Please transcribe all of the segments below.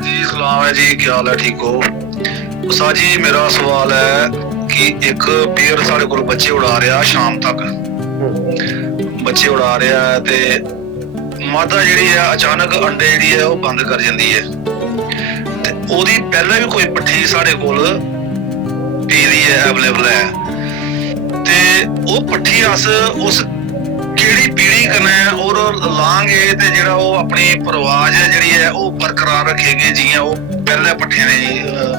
जी सलाम है जी, क्या हाल है, ठीक हो? उसा जी मेरा सवाल है कि एक पेयर साढ़े कोल बच्चे उड़ा रहा शाम तक बच्चे उड़ा रहा है ते मादा जिहड़ी है अचानक अंडे जिहड़ी है वो बंद कर जांदी है ते ओदी पहले भी कोई पट्ठी साढ़े कोल पेदी है, अवेलेबल है ते वो पट्ठी अस उस केड़ी पीढ़ी कन्नै और लांगे ते जेह्ड़ा ओह् अपनी परवाज है जेह्ड़ी है ओह् बरकरार रखेगे जियां ओह् पैह्ले पट्ठियां ने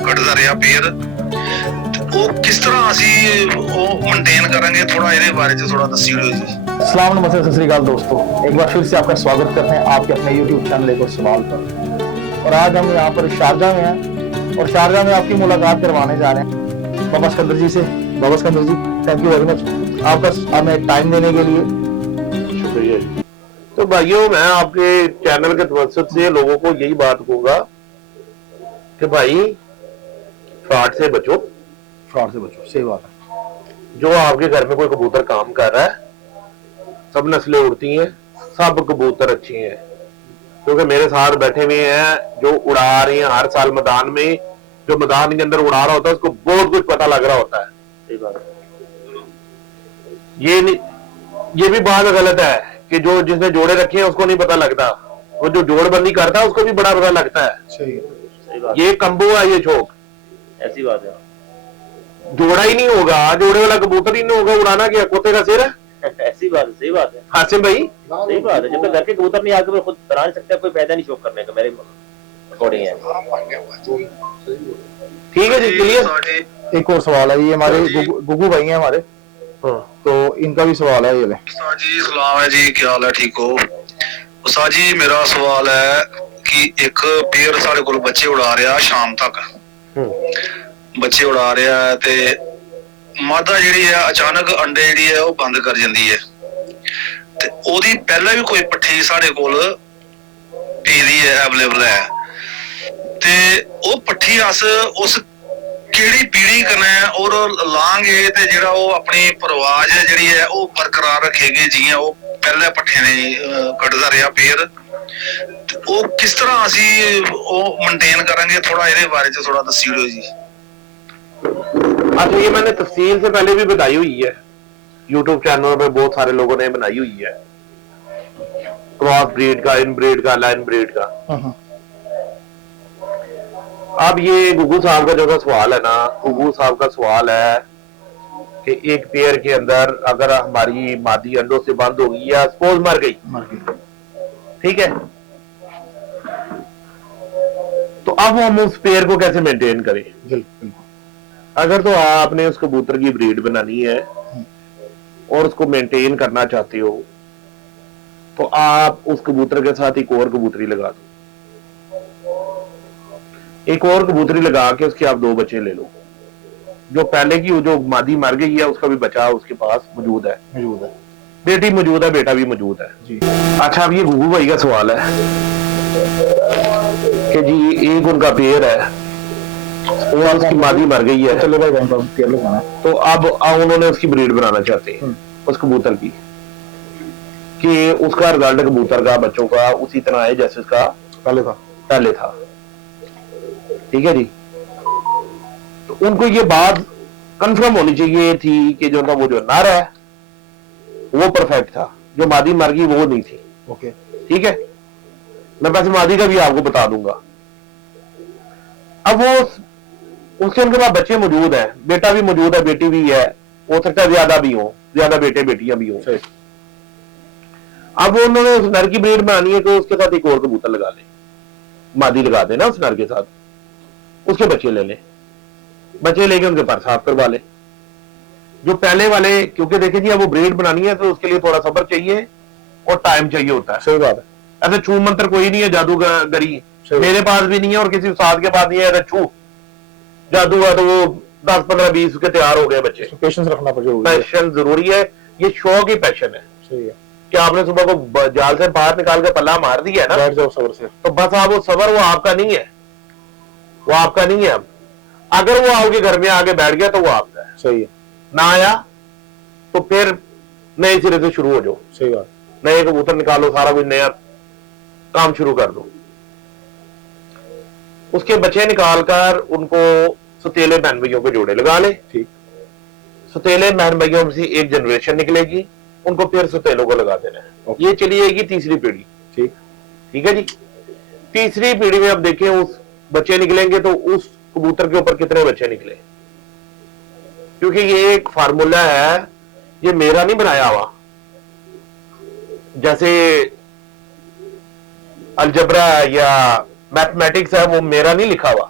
कड्ढदा रेहा पेयर ते ओह् किस तरह असी ओह् मेंटेन करांगे, थोड़ा इहदे बारे च थोड़ा दस्सी ओड़ो जी। अस्सलाम नमस्ते सत श्री अकाल दोस्तों, एक बार फिर से आपका स्वागत करते हैं आपके अपने YouTube चैनल एक और सवाल पर। और आज हम यहाँ पर शारजा में हैं और शारजा में आपकी मुलाकात करवाने जा रहे हैं बाबा सिकंदर जी से। बाबा सिकंदर जी, थैंक यू वेरी मच आपका हमें टाइम देने के लिए। शुक्रिया जी। तो भाइयों, मैं आपके चैनल के तवज्जुह से लोगों को यही बात कहूंगा कि भाई फ्रॉड से बचो। फ्रॉड से बचो, सही बात है। जो आपके घर में कोई कबूतर काम कर रहा है, सब नस्लें उड़ती हैं, सब कबूतर अच्छी हैं, क्योंकि मेरे साथ बैठे हुए हैं जो उड़ा रही हैं हर साल मैदान में। जो मैदान के अंदर उड़ा रहा होता है उसको बहुत कुछ पता लग रहा होता है। सही बात है। ये भी बात गलत है कि जो जिसने जोड़े रखे हैं उसको नहीं पता लगता, वो जो जोड़बंदी करता है उसको भी बड़ा पता लगता है। सही बात। ये कम्बो है, ये छोक, ऐसी बात है। जोड़ा ही नहीं होगा, जोड़े वाला कबूतर ही नहीं होगा, उड़ाना क्या कोते का सिर है। ऐसी बात है, सही बात है। हासिम भाई सही बात है, जब तक घर के कबूतर नहीं आके खुद बना नहीं सकता, कोई फायदा नहीं शौक करने का, मेरे अकॉर्डिंग है। ठीक है जी, क्लियर। एक और सवाल है, ये हमारे गुगू भाई हैं हमारे, तो इनका भी सवाल है। ये ले उस्ताद जी सलाम है जी, क्या हाल है, ठीक हो? उस्ताद जी मेरा सवाल है कि एक पेयर साढ़े कोल बच्चे उड़ा रहा शाम तक बच्चे उड़ा रहा है ते मादा जिहड़ी है अचानक अंडे जिहड़ी है वो बंद कर जांदी है ते ओदी पहले भी कोई पट्ठी साढ़े कोल पेदी है, अवेलेबल है ते वो पट्ठी अस उस केड़ी पीढ़ी कन्नै और लांगे ते जेह्ड़ा ओह् अपनी परवाज है जेह्ड़ी है ओह् बरकरार रखेगे जियां ओह् पहले पट्ठियां ने कड्ढदा रेहा पेयर ते ओह् किस तरह असी ओह् मेंटेन करांगे, थोड़ा इहदे बारे च थोड़ा दस्सी ओड़ो जी। अच्छा, ये मैंने तफसील से पहले भी बताई हुई है, YouTube चैनल पे बहुत सारे लोगों ने बनाई हुई है, क्रॉस ब्रीड का, इन ब्रीड का, लाइन ब्रीड का। अब ये गुगू साहब का जो सवाल है ना, गुगू साहब का सवाल है कि एक पेयर के अंदर अगर हमारी मादी अंडों से बंद होगी या सपोज मर गई, ठीक है, तो अब हम उस पेयर को कैसे मेंटेन करें। अगर तो आपने उस कबूतर की ब्रीड बनानी है और उसको मेंटेन करना चाहते हो तो आप उस कबूतर के साथ एक और कबूतरी लगा दो, एक और कबूतरी लगा के उसके आप 2 बच्चे ले लो। जो पहले की जो मादी मर गई है उसका भी बच्चा उसके पास मौजूद है, बेटी मौजूद है, बेटा भी मौजूद है जी। अच्छा, अब ये गुगू भाई का सवाल है कि जी एक उनका पेयर है और उसकी मादी मर गई है, तो अब उन्होंने उसकी ब्रीड बनाना चाहते हैं उस कबूतर की कि उसका रिजल्ट कबूतर का बच्चों का उसी तरह है जैसे उसका पहले था। ठीक है जी, तो उनको ये बात कंफर्म होनी चाहिए थी कि जो था वो जो नर है वो परफेक्ट था, जो मादी मर गई वो नहीं थी। ओके, ठीक है, मैं वैसे मादी का भी आपको बता दूंगा। अब वो उसके उनके पास बच्चे मौजूद हैं, बेटा भी मौजूद है, बेटी भी है, हो सकता है ज्यादा भी हो, ज्यादा बेटे बेटियां भी हो। अब उन्होंने उस नर की ब्रीड बनानी है तो उसके साथ एक और कबूतर लगा ले, मादी लगा देना उस नर के साथ, उसके बच्चे ले ले, बच्चे लेके उनके पर साफ करवा ले। जो पहले वाले, क्योंकि देखिए जी अब वो ब्रीड बनानी है तो उसके लिए थोड़ा सब्र चाहिए और टाइम चाहिए होता है। सही बात है। ऐसे छू मंत्र कोई नहीं है, जादूगरी मेरे पास भी नहीं है और किसी उस्ताद के पास नहीं है। छू जादू है तो वो 10 15 20 के तैयार हो गए बच्चे। पेशेंस रखना पड़ेगा, पैशन जरूरी है, ये शौक ही पैशन है। सही है कि आपने सुबह को जाल से बाहर निकाल के पल्ला मार दिया है ना, बैठ जाओ सब्र से, तो बस आप वो सबर, वो आपका नहीं है, वो आपका नहीं है। अब अगर वो आपके घर में आके बैठ गया तो वो आपका है। सही है, ना आया तो फिर नए सिरे से शुरू हो जाओ। सही बात, नए कबूतर निकालो, सारा कुछ नया काम शुरू कर दो। उसके बच्चे निकालकर उनको सतीले बहन भाइयों के जोड़े लगा ले। ठीक। सतीले बहन भाइयों में से एक जनरेशन निकलेगी, उनको फिर सतीलों को लगा देना है। ये चली जाएगी तीसरी पीढ़ी। ठीक। ठीक है जी। तीसरी पीढ़ी में अब देखें उस बच्चे निकलेंगे तो उस कबूतर के ऊपर कितने बच्चे निकले, क्योंकि ये एक फार्मूला है, ये मेरा नहीं बनाया हुआ। जैसे अलजबरा या मैथमेटिक्स है, वो मेरा नहीं लिखा हुआ,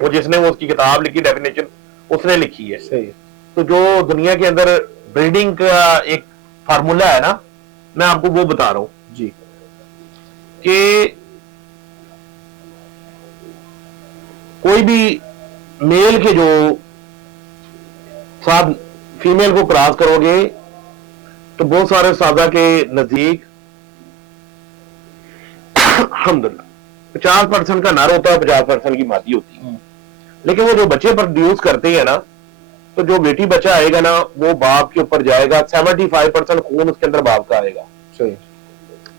वो जिसने वो उसकी किताब लिखी डेफिनेशन उसने लिखी है। सही है। तो जो दुनिया के अंदर ब्रीडिंग का एक फार्मूला है ना, मैं आपको वो बता रहा हूं जी कि कोई भी मेल के जो साथ फीमेल को क्रॉस करोगे तो बहुत सारे सादा के नजदीक अल्हम्दुलिल्लाह 50% का नर होता है, 50% की मादी होती है। लेकिन वो जो बच्चे प्रोड्यूस करते हैं ना, तो जो बेटी बच्चा आएगा ना, वो बाप के ऊपर जाएगा। 75% खून उसके अंदर बाप का आएगा। सही।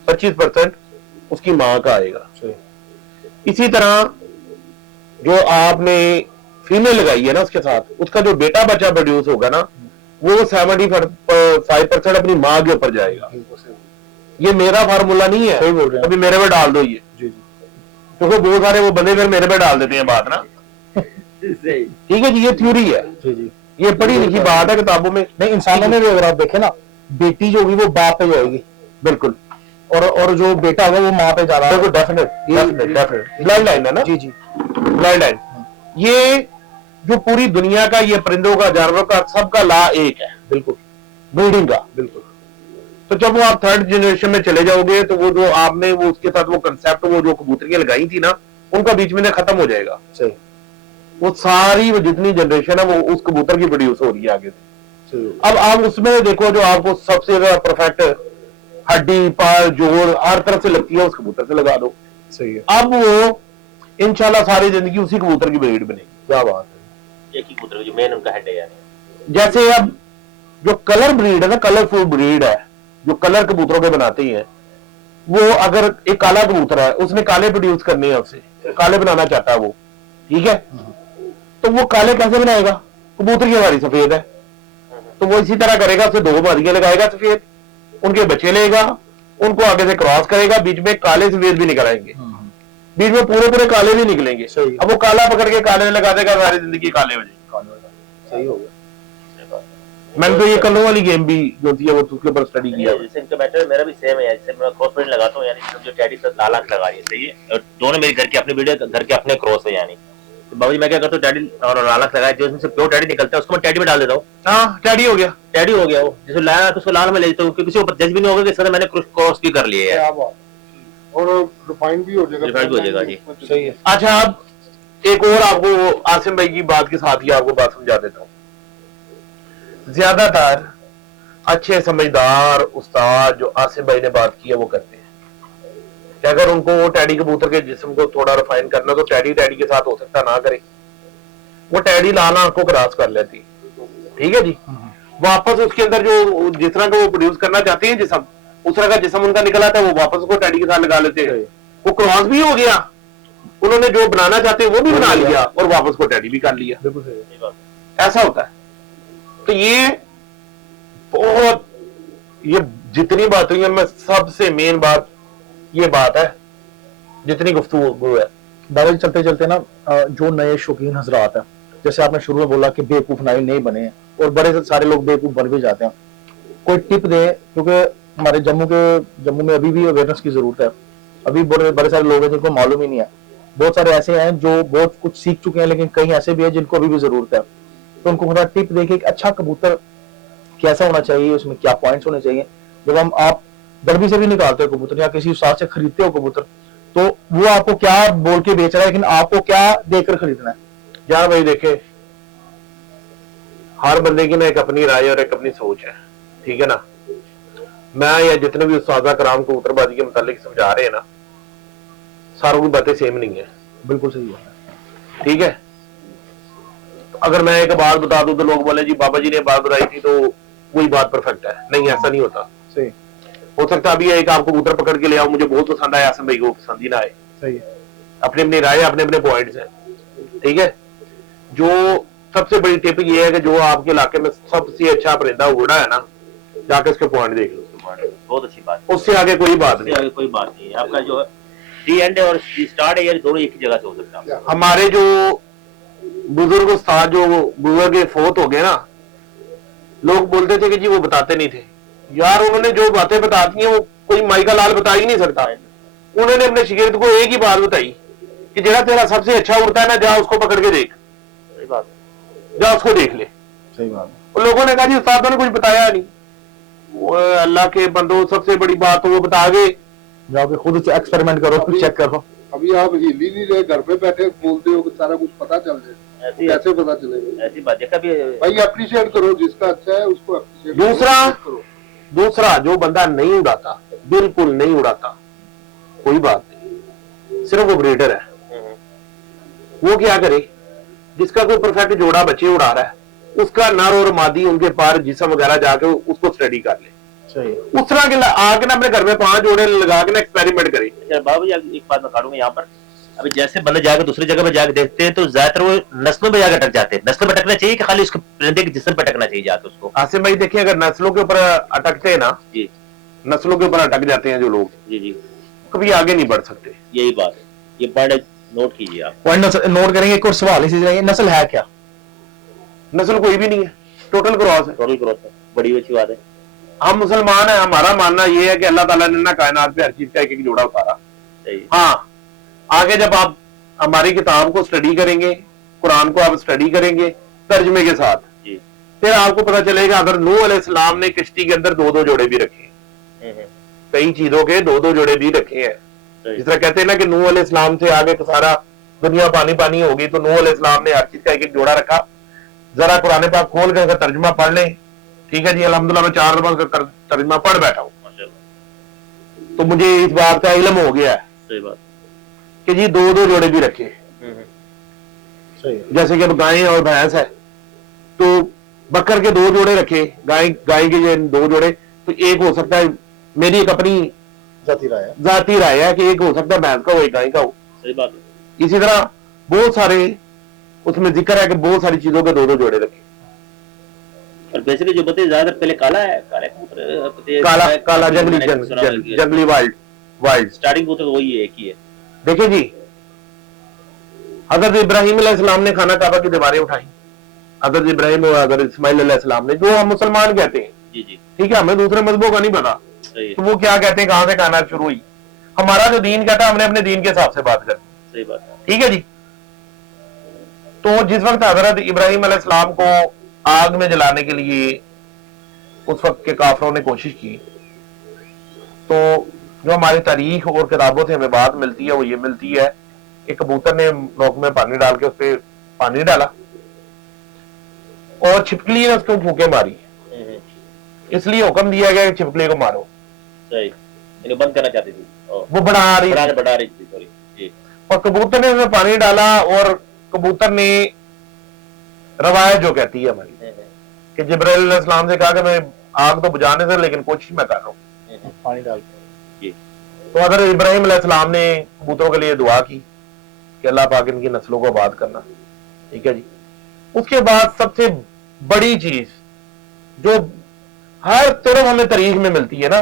25% उसकी मां का आएगा। सही। इसी तरह जो आपने फीमेल लगाई है ना, उसके साथ उसका जो बेटा बच्चा प्रोड्यूस होगा ना, वो 75% अपनी मां के ऊपर जाएगा। ये मेरा फार्मूला नहीं है, सही बोल रहे हैं। अभी मेरे पे डाल दो ये, जी जी। क्योंकि बहुत सारे वो बंदे फिर मेरे पे डाल देते हैं बात ना। ठीक है जी, ये थ्योरी है, जी जी। ये पढ़ी लिखी बात है किताबों में। नहीं, इंसानों में भी अगर आप देखें ना, बेटी जो होगी वो बाप पे जाएगी। बिल्कुल। और जो बेटा होगा वो माँ पे जा रहा है। डेफिनेट ब्लड लाइन है ना। जी जी। ब्लड लाइन, ये जो पूरी दुनिया का, ये परिंदों का, जानवरों का, सबका ला एक है। बिल्कुल। ब्रीडिंग का। बिल्कुल। तो जब वो आप थर्ड जनरेशन में चले जाओगे तो वो जो आपने वो उसके साथ वो कंसेप्ट, वो जो कबूतरियां लगाई थी ना, उनका बीच में खत्म हो जाएगा। सही। वो सारी वो जितनी जनरेशन है वो उस कबूतर की प्रोड्यूस हो रही है आगे से। सही। अब आप उसमें देखो जो आपको सबसे ज्यादा परफेक्ट हड्डी पाल जोड़ हर तरफ से लगती है, उस कबूतर से लगा दो। सही है। अब वो इंशाल्लाह सारी जिंदगी उसी कबूतर की ब्रीड बनेगी। क्या बात है। एक ही कबूतर जो मेन उनका हेड है यानी। जैसे अब जो कलर ब्रीड है ना, कलरफुल ब्रीड है, जो कलर कबूतरों के बनाते हैं, वो अगर एक काला कबूतर है, उसने काले प्रोड्यूस करने हैं, उससे काले बनाना चाहता है वो, ठीक है, तो वो काले कैसे बनाएगा? कबूतर की हमारी सफेद है, तो वो इसी तरह करेगा, उससे 2 मादियां लगाएगा सफेद, उनके बच्चे लेगा, उनको आगे से क्रॉस करेगा, बीच में काले सफेद भी निकल आएंगे, बीच में पूरे काले भी निकलेंगे। अब वो काला पकड़ के काले में लगा देगा, सारी जिंदगी काले हो जाएगी। सही हो गया। मैंने तो ये कलर वाली गेम भी जो थी वो उसके ऊपर स्टडी किया। जैसे इनका मैटर मेरा भी सेम है, जैसे मैं क्रॉस ब्रीड लगाता हूँ, यानी जो टैडी से लाल आंख लगा रही है, सही है, और दोनों मेरे घर के अपने ब्रीड है, घर के अपने क्रॉस है यानी। तो बाबूजी मैं क्या करता हूँ, टैडी और लाल आंख लगाया, जो इसमें से प्योर टैडी निकलता है उसको मैं टैडी में डाल देता हूँ। हाँ, टैडी हो गया। टैडी हो गया वो, जैसे लाया तो उसको लाल में ले जाता हूँ, क्योंकि किसी को जज भी नहीं होगा कि इस तरह मैंने क्रॉस भी कर लिया है, और रिफाइंड भी हो जाएगा। रिफाइंड भी हो जाएगा जी। सही है। अच्छा, अब एक और आपको आसिम भाई की बात के साथ ही आपको बात समझा देता हूँ। ज्यादातर अच्छे समझदार उस्ताद जो आसिम भाई ने बात की है वो करते हैं कि अगर उनको वो टैडी कबूतर के जिस्म को थोड़ा रिफाइन करना तो टैडी के साथ हो सकता ना करे, वो टैडी लाल आंख को क्रॉस कर लेती, ठीक है जी, वापस उसके अंदर जो जिस तरह का वो प्रोड्यूस करना चाहते हैं जिस्म, उस तरह का जिस्म उनका निकल आता है, वो वापस उसको टैडी के साथ लगा लेते हैं, वो क्रॉस भी हो गया, उन्होंने जो बनाना चाहते हैं वो भी बना लिया और वापस को टैडी भी कर लिया। बिल्कुल सही। ऐसा होता है। तो ये बहुत, ये जितनी बात हुई है में सबसे मेन बात ये बात है, जितनी गुफ्तगू है दादा जी, चलते चलते ना जो नए शौकीन हजरात हैं, जैसे आपने शुरू में बोला कि बेवकूफ नाई नहीं बने हैं, और बड़े सारे लोग बेवकूफ बन भी जाते हैं, कोई टिप दें, क्योंकि हमारे जम्मू में अभी भी अवेयरनेस की जरूरत है। अभी बड़े सारे लोग हैं जिनको मालूम ही नहीं है, बहुत सारे ऐसे हैं जो बहुत कुछ सीख चुके हैं, लेकिन कई ऐसे भी हैं जिनको अभी भी जरूरत है। तो उनको थोड़ा टिप देके एक अच्छा कबूतर कैसा होना चाहिए, उसमें क्या पॉइंट्स होने चाहिए। जब आप दरबी से भी निकालते हो कबूतर या किसी उस्ताद से खरीदते हो कबूतर, तो वो आपको क्या बोल के बेच रहा है, लेकिन आपको क्या देकर खरीदना है। यार भाई देखे, हर बंदे की ना एक अपनी राय और एक अपनी सोच है, ठीक है ना। मैं या जितने भी उस्ताद कराम कबूतरबाजी के मुतालिक समझा रहे हैं ना, सारों की बातें सेम नहीं है। बिल्कुल सही है। ठीक है, तो अगर मैं एक बात बता दूं तो लोग बोले जी बाबा जी ने बात बताई थी तो वही बात परफेक्ट है। नहीं, ऐसा नहीं होता। सही हो सकता अभी एक आप कबूतर पकड़ के ले आओ, मुझे बहुत पसंद आया, आसिम भाई को पसंद ही ना आए। सही है। अपनी अपनी राय, अपने अपने पॉइंट्स हैं, ठीक है। जो सबसे बड़ी टिप ये है कि जो आपके इलाके में सबसे अच्छा परिंदा उड़ा है ना, जाके उसके पॉइंट देख लो, बहुत अच्छी बात, उससे आगे कोई बात उससे नहीं। आगे कोई बात नहीं है। आपका जो डी एंड है और स्टार्ट है, ये दोनों एक ही जगह से हो सकता है। हमारे जो बुजुर्ग उस्ताद जो बुजुर्ग फोत हो गए ना, लोग बोलते थे कि जी वो बताते नहीं थे। यार उन्होंने जो बातें बताती हैं वो कोई माई का लाल बता ही नहीं सकता। उन्होंने अपने शिगिर्द को एक ही बात बताई कि जरा तेरा सबसे अच्छा उड़ता है ना, जा उसको पकड़ के देख, सही बात, जा उसको देख ले। सही बात और लोगों ने कहा जी उस्तादों ने कुछ बताया नहीं। वो अल्लाह के बंदो, सबसे बड़ी बात तो वो बता गए, जाओ खुद एक्सपेरिमेंट करो, चेक करो। अभी आप हिल ही नहीं रहे, घर पे बैठे बोलते हो कि सारा कुछ पता चल जाए, ऐसी कैसे पता चलेगा? ऐसी बात है। कभी भाई अप्रिशिएट करो, जिसका अच्छा है उसको अप्रिशिएट करो। दूसरा जो बंदा नहीं उड़ाता, बिल्कुल नहीं उड़ाता, कोई बात नहीं, सिर्फ वो ब्रीडर है, वो क्या करे? जिसका कोई परफेक्ट जोड़ा बच्चे उड़ा रहा है, उसका नर और मादी उनके पार जिस्म वगैरह जाके उसको स्टडी कर ले। सही। उस तरह के आके ना अपने घर में 5 जोड़े लगा के ना एक्सपेरिमेंट करे। अच्छा बाबू जी, एक बात मैं काटूंगा यहाँ पर। अभी जैसे बंदे जाकर दूसरी जगह पे जाकर देखते हैं तो ज्यादातर वो नस्लों में जाकर अटक जाते हैं। नस्लों में अटकना चाहिए कि खाली उसके परिंदे के जिस्म पे अटकना चाहिए जाकर उसको? आसिम भाई देखिए, अगर नस्लों के ऊपर अटकते हैं ना जी, नस्लों के ऊपर अटक जाते हैं जो लोग, जी जी, कभी आगे नहीं बढ़ सकते। यही बात है, ये पॉइंट नोट कीजिए आप। पॉइंट नोट करेंगे। एक और सवाल इसी तरह, नस्ल है क्या? नस्ल कोई भी नहीं है, टोटल क्रॉस है। टोटल ग्रोथ है, बड़ी अच्छी बात है। हम मुसलमान हैं, हमारा मानना यह है कि अल्लाह ताला ने ना कायनात पे हर चीज का एक एक जोड़ा उतारा। सही। हाँ, आगे जब आप हमारी किताब को स्टडी करेंगे, कुरान को आप स्टडी करेंगे तर्जमे के साथ, जी, फिर आपको पता चलेगा अगर नूह अलैहिस्सलाम ने किश्ती के अंदर 2-2 जोड़े भी रखे, कई चीजों के 2-2 जोड़े भी रखे हैं। जिस तरह कहते हैं ना कि नूह अलैहिस्सलाम से आगे सारा दुनिया पानी पानी होगी, तो नूह अलैहिस्सलाम ने हर चीज का एक एक जोड़ा रखा। जरा कुरान पाक खोल कर तर्जमा पढ़ लें, ठीक है जी। अल्हम्दुलिल्लाह मैं 4 दफा का तर्जमा पढ़ बैठा हूं, तो मुझे इस बात का इल्म हो गया है। सही बात कि जी 2-2 जोड़े भी रखे। सही। जैसे कि अब गाय और भैंस है, तो बकर के 2 जोड़े रखे, गाय के ये 2 जोड़े, तो एक हो सकता है, मेरी एक अपनी जाती राय है कि एक हो सकता है भैंस का हो, एक गाय का हो। सही बात है। इसी तरह बहुत सारे उसमें जिक्र है कि बहुत सारी चीजों के 2-2 जोड़े रखे। और बेसिकली जो बताइए ज्यादातर पहले काला है, काले कबूतर, काला जंगली वाइल्ड स्टार्टिंग कबूतर वही है, एक ही है। देखिए जी, हजरत इब्राहिम अलैहिस्सलाम ने खाना काबा की दीवारें उठाई, हजरत इब्राहिम और हजरत इस्माइल अलैहिस्सलाम ने, जो हम मुसलमान कहते हैं, जी जी, ठीक है, हमें दूसरे मजहबों का नहीं पता, सही है, तो वो क्या कहते हैं, कहां से कायनात शुरू हुई। हमारा जो दीन कहता है, हमने अपने दीन के हिसाब से बात करनी, सही बात है। ठीक है जी। तो जिस वक्त हजरत इब्राहिम अलैहिस्सलाम को आग में जलाने के लिए उस वक्त के काफरों ने कोशिश की, तो जो हमारी तारीख और किताबों से हमें बात मिलती है वो ये मिलती है, एक कबूतर ने नोक में पानी डाल के उस पर पानी डाला और छिपकली ने उसको फूके मारी, इसलिए हुक्म दिया गया कि छिपकली को मारो। सही, इन्हें बंद करना चाहती थी, वो बढ़ा रही थी, सॉरी जी। और कबूतर ने उसमें पानी डाला, और कबूतर ने, रवायत जो कहती है हमारी कि जिब्राइल अलैहिस्सलाम से कहा कि मैं आग तो बुझाने से, लेकिन कोशिश मैं कर रहा हूँ पानी डाल। तो हजरत इब्राहिम अलैहिस्सलाम ने कबूतरों के लिए दुआ की कि अल्लाह पाक इनकी नस्लों को आबाद करना, ठीक है जी। उसके बाद सबसे बड़ी चीज जो हर तरफ हमें तारीख में मिलती है ना,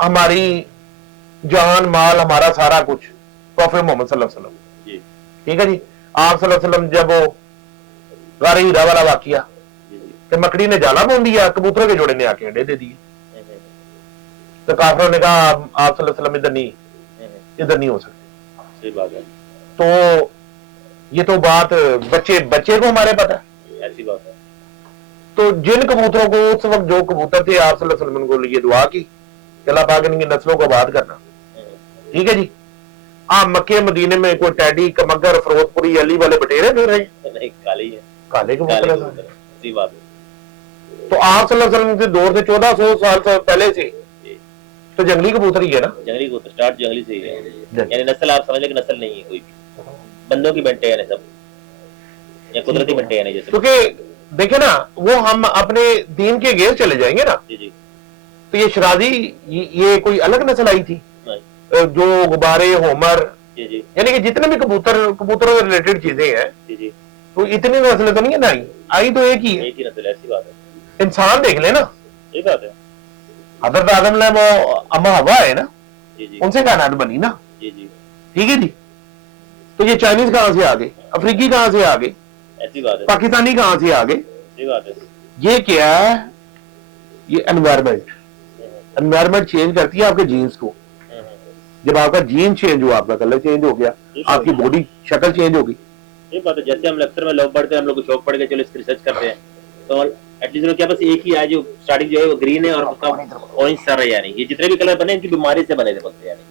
हमारी जान माल हमारा सारा कुछ प्रॉफेट मोहम्मद सल्लल्लाहु अलैहि वसल्लम, ठीक है जी। आप सल्लल्लाहु अलैहि वसल्लम जब वो गारे हीरा वाला वाकिया कि मकड़ी ने जाला बोन दिया, कबूतरों के जोड़े ने आके अंडे दे दिए, तो काफिरों ने कहा आप सल्लल्लाहु अलैहि वसल्लम इधर नहीं हो सकते। सही बात है। तो ये तो बात बच्चे को हमारे पता है, ऐसी बात है। तो जिन कबूतरों को उस वक्त जो कबूतर थे, आप सल्लल्लाहु अलैहि वसल्लम को लिए दुआ की कि अल्लाह पाक इनकी नस्लों को आबाद करना, ठीक है जी। आप मक्के मदीने में कोई टैडी, कमगर, फरोजपुरी, अली वाले बटेरे फिर रहे, नहीं, काले ही है, काले कबूतर है। सही बात है। तो आप सल्लल्लाहु अलैहि वसल्लम के दौर से 1400 साल से पहले से तो जंगली कबूतर ही है ना, जंगली कबूतर स्टार्ट जंगली से ही है, यानी नस्ल आप समझ लें कि नस्ल नहीं है कोई भी, बंदों की बनते हैं सब, या कुदरती बनते हैं जैसे। क्योंकि देखे ना, वो हम अपने दीन के गेर चले जाएंगे ना, जी जी, तो ये शराजी ये कोई अलग नस्ल आई थी, जो गुब्बारे, होमर, जी जी यानी कि जितने भी कबूतरों से रिलेटेड चीजें हैं, जी जी, तो इतनी नस्लें तो नहीं है ना, आई तो एक ही है। एक ही नस्ल, ऐसी बात है, इंसान देख लेना, सही बात है। हजरत आदम ने वो अम्मा हवा है ना, जी जी उनसे कायनात बनी ना, जी जी, ठीक है जी। तो ये चाइनीज कहां से आ गए, अफ्रीकी कहां से आ गए, ऐसी बात है, पाकिस्तानी कहां से आ गए? सही बात है। ये क्या है? ये एनवायरमेंट चेंज करती है आपके जीन्स को। जब आपका जीन चेंज हुआ, आपका कलर चेंज हो गया, आपकी बॉडी शक्ल चेंज होगी। ये बात है, जैसे हम लेक्चर में लोग पढ़ते हैं, हम लोग को शौक पड़ गया, चलो इसकी रिसर्च करते हैं, तो एटलीस्ट क्या बस एक ही है जो स्टार्टिंग जो है वो ग्रीन है और उसका ऑरेंज सर है, यानी ये जितने भी कलर बने इनकी बीमारी से बने थे बोलते हैं, यानी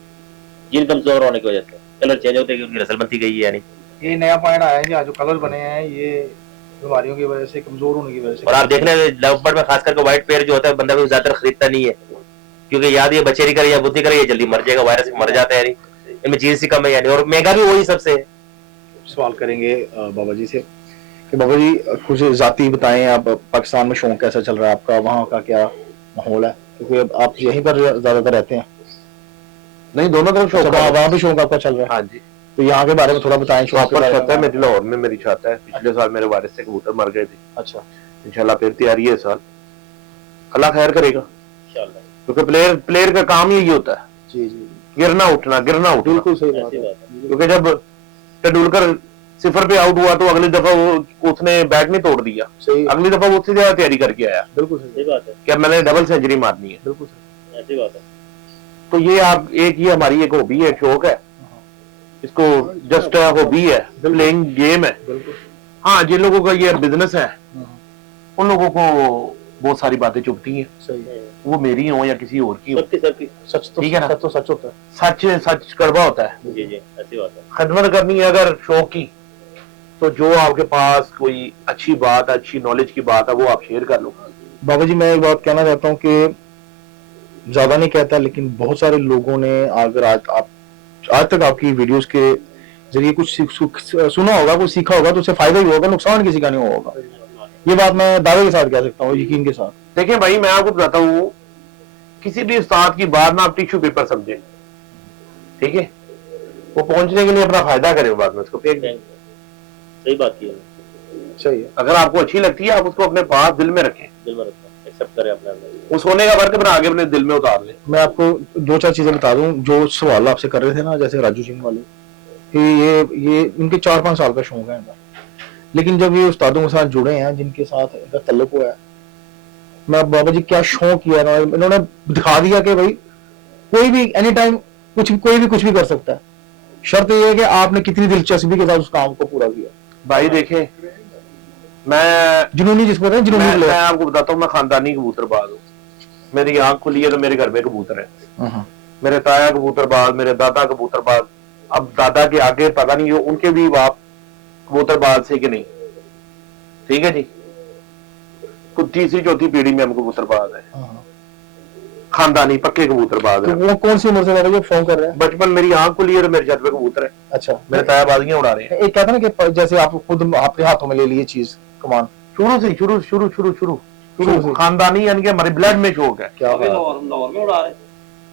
जीन कमजोर होने की वजह से कलर चेंज होते हैं, उनकी नस्ल बनती गई है। यानी ये नया पॉइंट आया है कि आज जो कलर बने हैं ये बीमारियों की वजह से, कमजोर होने की वजह से। और आप देख रहे हैं लवबर्ड में खास करके व्हाइट पेयर जो होता है बंदा भी ज्यादातर खरीदता नहीं है, क्योंकि याद ये बच्चे नहीं करे या बुद्धि करे, ये जल्दी मर जाएगा, वायरस से मर जाता है, यानी इनमें जीन्स ही कम है, यानी और महंगा भी वही सबसे है। सवाल करेंगे बाबा जी से कि बाबा जी कुछ जाती बताएं, आप पाकिस्तान में शौक कैसा चल रहा है आपका, वहाँ का क्या माहौल है, क्योंकि अब आप यहीं पर ज्यादातर रहते हैं। नहीं, दोनों तरफ शौक है। वहाँ भी शौक आपका चल रहा है? हाँ जी। तो यहाँ के बारे में थोड़ा बताएं। शौक के बारे में। छत है मेरी, लाहौर में मेरी छत है। पिछले साल मेरे वारिस से कबूतर मर गए थे। अच्छा, इंशाल्लाह फिर तैयारी है इस साल, अल्लाह खैर करेगा, क्योंकि प्लेयर का काम यही होता है, जी जी, गिरना उठना। बिल्कुल सही बात है। क्योंकि जब तेंदुलकर 0 पे आउट हुआ तो अगली दफा उसने बैट नहीं तोड़ दिया, सही, अगली दफा वो उससे ज्यादा तैयारी करके आया। बिल्कुल सही बात है, क्या मैंने डबल सेंचुरी मारनी है। बिल्कुल सही, ऐसी बात है। तो ये आप एक ही हमारी एक हॉबी है, शौक है, इसको जस्ट हॉबी है, प्लेइंग गेम है। हाँ, जिन लोगों का ये बिजनेस है उन लोगों को बहुत सारी बातें चुभती हैं, सही है। वो मेरी हो या किसी और की हो। सच तो ठीक है ना? सच तो सच होता है। सच कड़वा होता है। जी जी, ऐसी बात है। खदमत करनी है अगर शौक की, तो जो आपके पास कोई अच्छी बात, अच्छी नॉलेज की बात है, वो आप शेयर कर लो। बाबा जी, मैं एक बात कहना चाहता हूँ कि ज्यादा नहीं कहता, लेकिन बहुत सारे लोगों ने अगर आज तक आपकी वीडियोस के जरिए कुछ सुना होगा, कुछ सीखा होगा, तो उससे फायदा ही होगा, नुकसान किसी का नहीं होगा। ये बात मैं दावे के साथ कह सकता हूँ, यकीन के साथ। देखिए भाई, मैं आपको बताता हूँ, किसी भी उस्ताद की बात ना आप टिश्यू पेपर समझे, ठीक है? वो पहुंचने के लिए अपना फायदा करे, बाद में उसको फेंक दें। सही बात की है, सही है। अगर आपको अच्छी लगती है, आप उसको अपने पास दिल में रखें, एक्सेप्ट करें अपने अंदर, उस होने का वर्क बना के अपने दिल में उतार लें। मैं आपको 2-4 चीजें बता दूं जो सवाल आपसे कर रहे थे ना, जैसे राजू सिंह वाले, कि ये इनके 4-5 साल का शौक है इनका, लेकिन जब ये उस्तादों के साथ जुड़े हैं, जिनके साथ इनका तल्लुक हुआ है, मैं बाबा जी क्या शौक किया ना, इन्होंने दिखा दिया कि भाई कोई भी एनी टाइम कोई भी कुछ भी कर सकता है। शर्त यह है कि आपने कितनी दिलचस्पी के साथ उस काम को पूरा किया। भाई देखें, मैं जुनूनी जिसको कहते हैं, जुनूनी मैं प्लेयर। आपको बताता हूँ, मैं खानदानी कबूतरबाज हूँ। मेरी आंख खुली है तो मेरे घर में कबूतर है। मेरे ताया कबूतरबाज, मेरे दादा कबूतरबाज। अब दादा के आगे पता नहीं उनके भी बाप कबूतरबाज से कि नहीं, ठीक है जी? कुछ तीसरी चौथी पीढ़ी में हम कबूतरबाज है, खानदानी पक्के कबूतरबाज है। तो वो कौन सी उम्र से बाबा जी फोन कर रहे हैं? बचपन मेरी आंख खुली है तो मेरे छत पे कबूतर है। अच्छा, मेरे ताया बाजियां उड़ा रहे हैं। एक कहता ना कि जैसे आप खुद अपने हाथों में ले लिए चीज, कमान शुरू से शुरू खानदानी, यानी कि हमारे ब्लड में शौक है। क्या लाहौर में उड़ा रहे।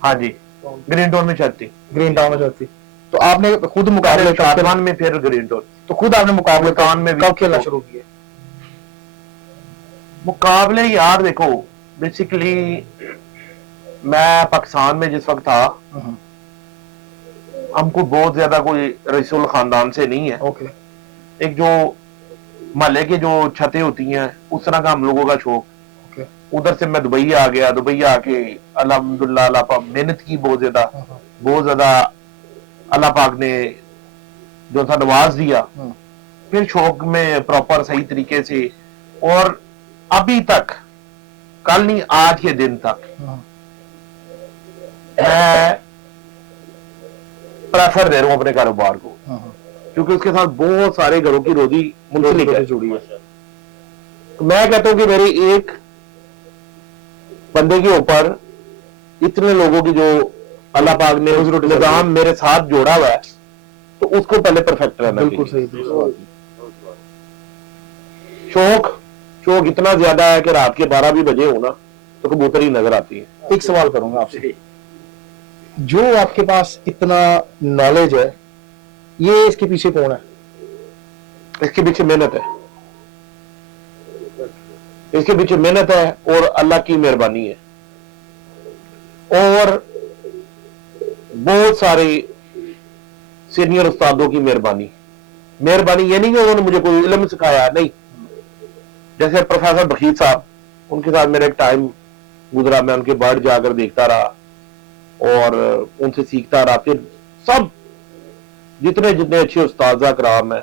हाँ जी, ग्रीन टोन में छत थी, ग्रीन टाउन में जाती। तो आपने खुद मुकाबले शादमान में, फिर ग्रीन टोन। तो खुद आपने मुकाबले मुल्तान में भी कब खेलना शुरू किए? मुकाबले यार देखो, बेसिकली मैं पाकिस्तान में जिस वक्त था, हमको बहुत ज्यादा कोई रसूल खानदान से नहीं है। ओके। एक जो महल्ले के जो छतें होती हैं, उस तरह का हम लोगों का शौक। ओके। उधर से मैं दुबई आ गया, दुबई आके अल्हम्दुलिल्लाह अल्लाह पाक मेहनत की बहुत ज्यादा अल्लाह पाक ने जो था नवाज दिया, फिर शौक में प्रॉपर सही तरीके से, और अभी तक, कल नहीं आज के दिन तक मैं प्रेफर दे रहा हूं अपने कारोबार को, क्योंकि उसके साथ बहुत सारे घरों की रोजी मुंसलिक है, जुड़ी है। तो मैं कहता हूं कि मेरे एक बंदे के ऊपर इतने लोगों की जो अल्लाह पाक ने निजाम मेरे साथ जोड़ा हुआ है, तो उसको पहले परफेक्ट रहना बिल्कुल चाहिए। सही। शौक इतना ज्यादा है कि रात के 12 भी बजे हो ना तो कबूतर ही नजर आती है। एक सवाल करूंगा आपसे, जो आपके पास इतना नॉलेज है, ये इसके पीछे कौन है? इसके पीछे मेहनत है, इसके पीछे मेहनत है और अल्लाह की मेहरबानी है, और बहुत सारे सीनियर उस्तादों की मेहरबानी। मेहरबानी ये नहीं कि उन्होंने मुझे कोई इल्म सिखाया, नहीं। जैसे प्रोफेसर बखीर साहब, उनके साथ मेरा एक टाइम गुजरा, मैं उनके वर्ड जाकर देखता रहा और उनसे सीखता रहा। फिर सब जितने जितने अच्छे उस्ताद कराम है,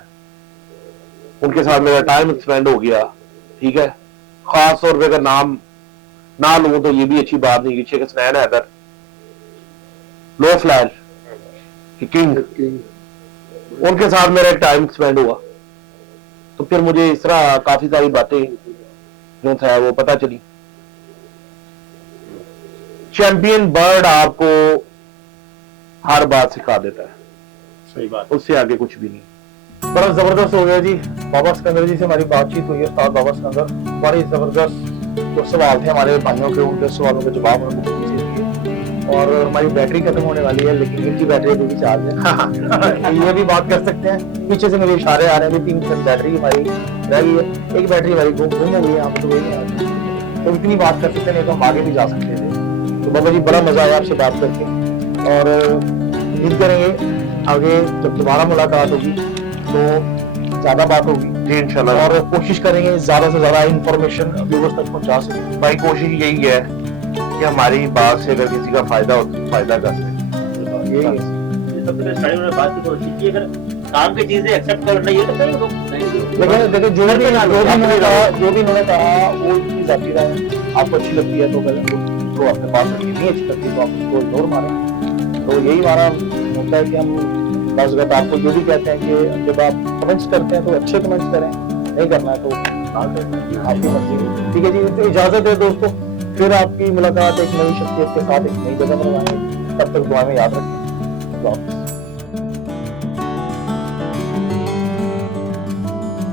उनके साथ मेरा टाइम स्पेंड हो गया। ठीक है, खास तौर पर अगर नाम ना लूं तो ये भी अच्छी बात नहीं कि शेख हसनैन हैदर, लो फ्लैश किंग, उनके साथ मेरा एक टाइम स्पेंड हुआ। तो फिर मुझे इस तरह काफी सारी बातें जो था वो पता चली। चैंपियन बर्ड आपको हर बात सिखा देता है, सही बात। उससे आगे कुछ भी नहीं। बड़ा जबरदस्त हो गया जी। बाबा सिकंदर जी से हमारी बातचीत हुई है, उस्ताद बाबा सिकंदर। बड़े जबरदस्त जो सवाल थे हमारे भाइयों के, उनके सवालों के जवाब हमने दिए। और हमारी बैटरी खत्म होने वाली है, लेकिन इनकी बैटरी अभी भी चार्ज है। ये भी बात कर सकते हैं। पीछे से मेरे इशारे आ रहे हैं, 3 बैटरी हमारी रह गई है, एक बैटरी हमारी गुम हो गई है, यहाँ पर तो वही नहीं। तो इतनी बात कर सकते हैं, नहीं तो हम आगे भी जा सकते थे। तो बाबा जी बड़ा मजा आया आपसे बात करके, और उम्मीद करेंगे आगे जब दोबारा मुलाकात होगी तो ज्यादा बात होगी जी इंशाल्लाह। और कोशिश करेंगे ज्यादा से ज्यादा इंफॉर्मेशन व्यूअर्स तक पहुंचा सकें। भाई कोशिश यही है कि हमारी बात से अगर किसी का फायदा हो तो फायदा कर लें। यही है। सबसे पहले स्टार्टिंग में बात की कोशिश की, अगर काम की चीजें एक्सेप्ट करना ये तो करेंगे। देखिए जो भी उन्होंने कहा वो इतनी जाती राय है। आपको अच्छी लगती है तो उसको अपने पास रखिए, नहीं अच्छी लगती तो आप उसको इग्नोर मारें। तो यही हमारा होता है कि हम बस अगर आपको जो भी कहते हैं कि जब आप कमेंट्स करते हैं तो अच्छे कमेंट्स करें, नहीं करना है तो ना करें, आपकी मर्जी। ठीक है जी, तो इजाजत है दोस्तों, फिर आपकी मुलाकात एक नई शख्सियत के साथ एक नई जगह पर आएंगे। तब तक दुआ में याद रखें।